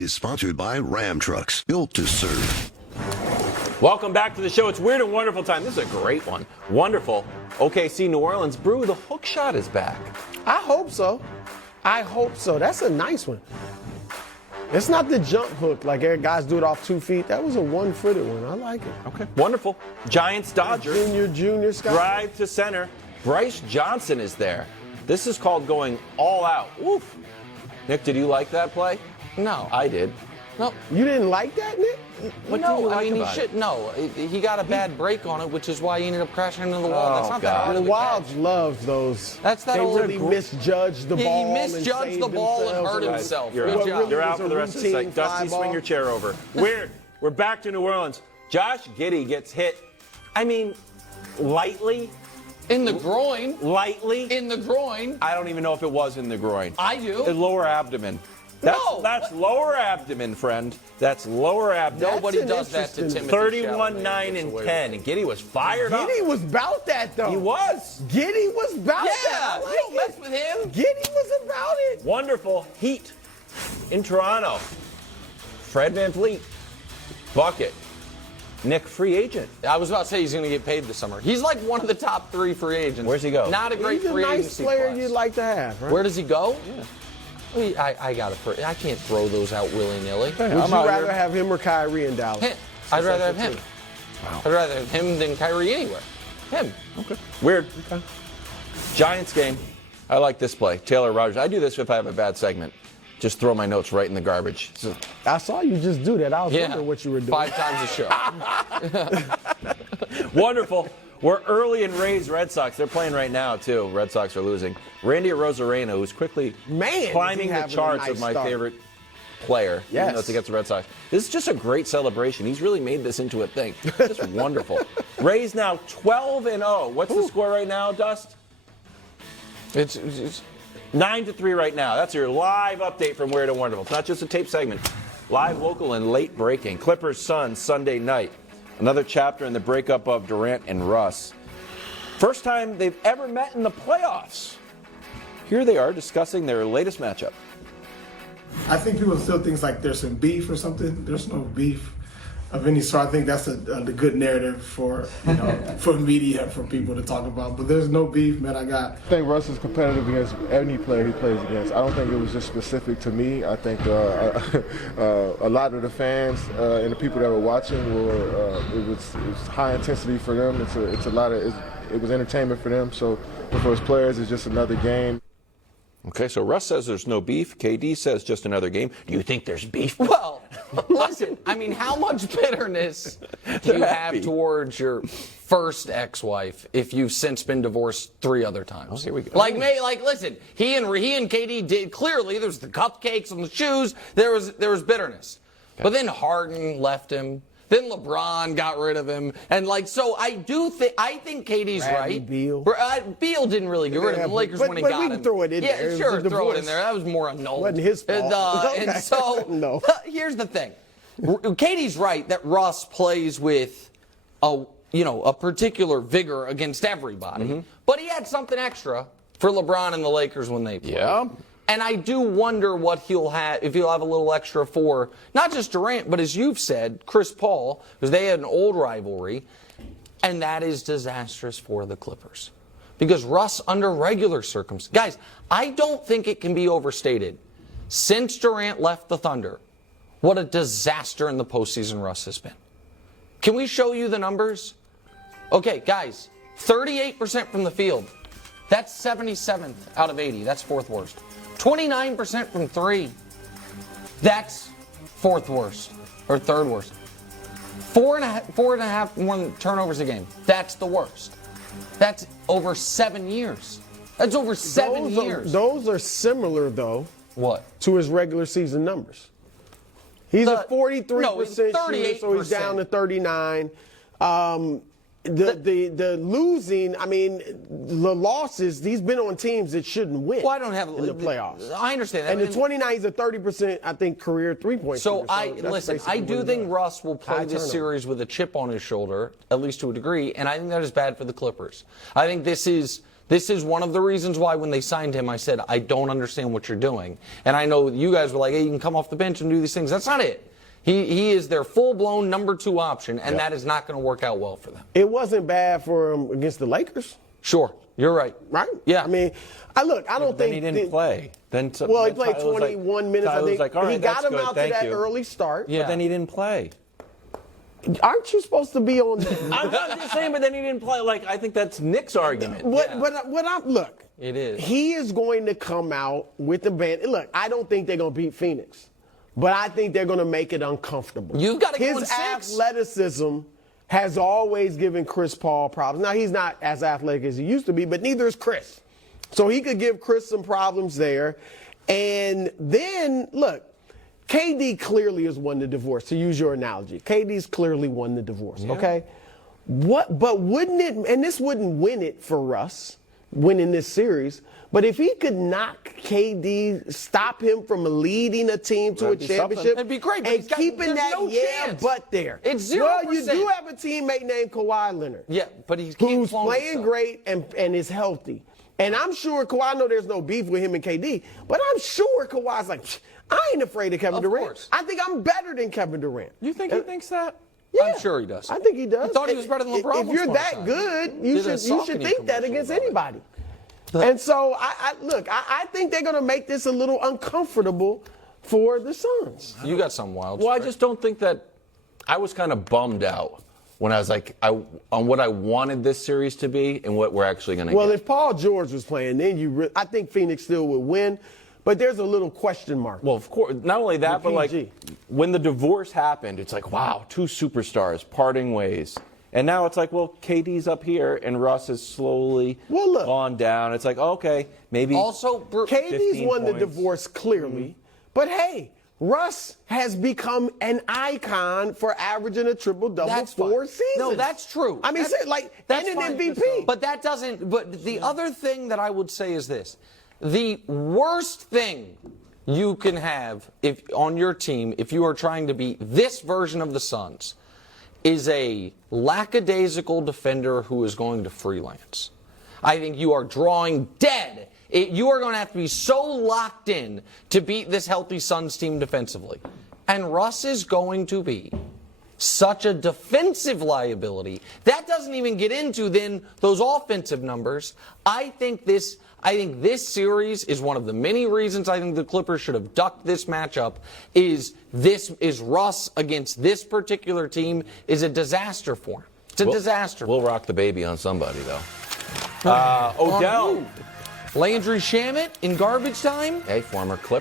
is sponsored by Ram Trucks, built to serve. Welcome back to the show. It's Weird and Wonderful time. This is a great one. Wonderful. OKC New Orleans. Brew, the hook shot is back. I hope so. I hope so. That's a nice one. It's not the jump hook like guys do it off 2 feet. That was a one-footed one. I like it. Okay, wonderful. Giants Dodgers. Junior Scott. Drive to center. Bryce Johnson is there. This is called going all out. Woof. Nick, did you like that play? No. I did. No. You didn't like that, Nick? What do you like he about should. it? No, he got a bad break on it, which is why he ended up crashing into the wall. That's not that hard The of a Wilds catch. love those. That's that they old- really misjudged the ball. He misjudged the ball and hurt themselves. himself. You're Good out. job. You're out was for a the rest of the routine segment. Dusty, fly swing ball. your chair over. Weird. We're back to New Orleans. Josh Giddey gets hit. I mean, lightly. In the groin. Lightly. In the groin. I don't even know if it was in the groin. I do. The lower abdomen. That's No. lower abdomen, friend. That's lower abdomen. Nobody an does that to interesting- Timothy 31, Chalamet. 9, Gets and away 10. And Giddey was fired up. Giddy was about that, though. He was. Giddy was about Yeah, that. I you don't like mess it. with him. Giddy was about it. Wonderful. Heat in Toronto. Fred VanVleet. Bucket. Nick, free agent. I was about to say he's going to get paid this summer. He's like one of the top 3 free agents. Where's he go? Not a great He's a free nice agency player class. you'd like to have, right? Where does he go? Yeah. I can't throw those out willy-nilly. Would you rather have him or Kyrie in Dallas? Him. I'd rather have him. Wow. I'd rather have him than Kyrie anywhere. Him. Okay. Weird. Okay. Giants game. I like this play. Taylor Rogers. I do this if I have a bad segment. Just throw my notes right in the garbage. So, I saw you just do that. I was wondering what you were doing. 5 times a show. wonderful. We're early in Rays Red Sox. They're playing right now, too. Red Sox are losing. Randy Arozarena, who's quickly climbing the charts of my favorite player. Yes. Even though it's against the Red Sox. This is just a great celebration. He's really made this into a thing. Just wonderful. Rays now 12-0. What's the score right now, Dust? It's 9-3 right now. That's your live update from Weird and Wonderful. It's not just a tape segment. Live, local, and late breaking. Clippers Suns Sunday night. Another chapter in the breakup of Durant and Russ. First time they've ever met in the playoffs. Here they are discussing their latest matchup. I think people still think like there's some beef or something. There's no beef of any sort. I think that's the good narrative for for media, for people to talk about. But there's no beef, man. I think Russ is competitive against any player he plays against. I don't think it was just specific to me. I think a lot of the fans and the people that were watching it was high intensity for them. It was entertainment for them. So for his players, it's just another game. Okay, so Russ says there's no beef. KD says just another game. Do you think there's beef? Well, listen, I mean, how much bitterness do you have towards your first ex-wife if you've since been divorced 3 other times? Oh, here we go. Listen, he and KD did clearly. There was the cupcakes on the shoes. There was bitterness, but then Harden left him. Then LeBron got rid of him, and so I think KD's Bradley right. Beal. Beal didn't really get rid of him. The Lakers went and got we him. can throw it in there. Yeah, It sure, was a throw it in divorce. there. That was more annulled. Wasn't his fault. And so No. here's the thing. Katie's right that Russ plays with a particular vigor against everybody, but he had something extra for LeBron and the Lakers when they played. Yeah. And I do wonder what he'll have, if he'll have a little extra for not just Durant, but as you've said, Chris Paul, because they had an old rivalry, and that is disastrous for the Clippers. Because Russ, under regular circumstances, guys, I don't think it can be overstated. Since Durant left the Thunder, what a disaster in the postseason Russ has been. Can we show you the numbers? Okay, guys, 38% from the field. That's 77th out of 80. That's 4th worst. 29% from 3. That's 4th worst or 3rd worst. 4.5 more turnovers a game. That's the worst. That's over 7 years. That's over 7 years. Those are similar, though, What? to his regular season numbers. He's a 43% shooter, so he's down to 39. The losing, I mean, the losses, he's been on teams that shouldn't win. Well, I don't have in the playoffs. I understand that. And the 29 is a 30%, I think, career three-point So shooter. listen, I do think Russ will play this series with a chip on his shoulder, at least to a degree, and I think that is bad for the Clippers. I think this is This is one of the reasons why when they signed him, I said, I don't understand what you're doing. And I know you guys were like, hey, you can come off the bench and do these things. That's not it. He is their full-blown number 2 option, and that is not going to work out well for them. It wasn't bad for him against the Lakers. Sure. You're right. Right? Yeah. I mean, I don't think he didn't play. Well, he played 21 minutes. I think all right, he got him good, out to that you. early start. Yeah. But then he didn't play. Aren't you supposed to be on? I'm just saying, but then he didn't play. Like, I think that's Nick's argument. Look. It is. He is going to come out with the band. Look, I don't think they're going to beat Phoenix, but I think they're going to make it uncomfortable. You've got to go in His 6. athleticism has always given Chris Paul problems. Now, he's not as athletic as he used to be, but neither is Chris. So he could give Chris some problems there. And then, look, KD clearly has won the divorce, to use your analogy. KD's clearly won the divorce, okay? But wouldn't it, and this wouldn't win it for Russ, winning this series, but if he could knock KD, stop him from leading a team to a championship, that'd be great, but and keeping that butt there. It's 0%. Well, you do have a teammate named Kawhi Leonard. Yeah, but he's who's playing great and is healthy. And I'm sure Kawhi, I know there's no beef with him and KD, but I'm sure Kawhi's like, I ain't afraid of Kevin Durant. Course. I think I'm better than Kevin Durant. You think he thinks that? Yeah. I'm sure he does. I think he does. He thought he was better than LeBron. If you're that good, you should think that against anybody. And so, I think they're going to make this a little uncomfortable for the Suns. You got some wild. Well, I just don't think that. I was kind of bummed out when I was like, on what I wanted this series to be and what we're actually going to get. Well, if Paul George was playing, then I think Phoenix still would win. But there's a little question mark. Well, of course, not only that, but like PG. when the divorce happened, it's like, wow, 2 superstars parting ways. And now it's like, well, KD's up here and Russ has slowly gone down. It's like, okay, maybe. Also, KD's won the points. divorce clearly. But hey, Russ has become an icon for averaging a triple-double 4 seasons. No, that's true. I mean, that's and an fine. MVP. But that doesn't. But the other thing that I would say is this: the worst thing you can have on your team, if you are trying to be this version of the Suns, is a lackadaisical defender who is going to freelance. I think you are drawing dead. You are going to have to be so locked in to beat this healthy Suns team defensively. And Russ is going to be such a defensive liability. That doesn't even get into then those offensive numbers. I think this series is one of the many reasons I think the Clippers should have ducked this matchup. Is Russ against this particular team is a disaster for him. It's a disaster. We'll rock the baby on somebody, though. Odell. Landry Shamet in garbage time? Hey, former Clipper.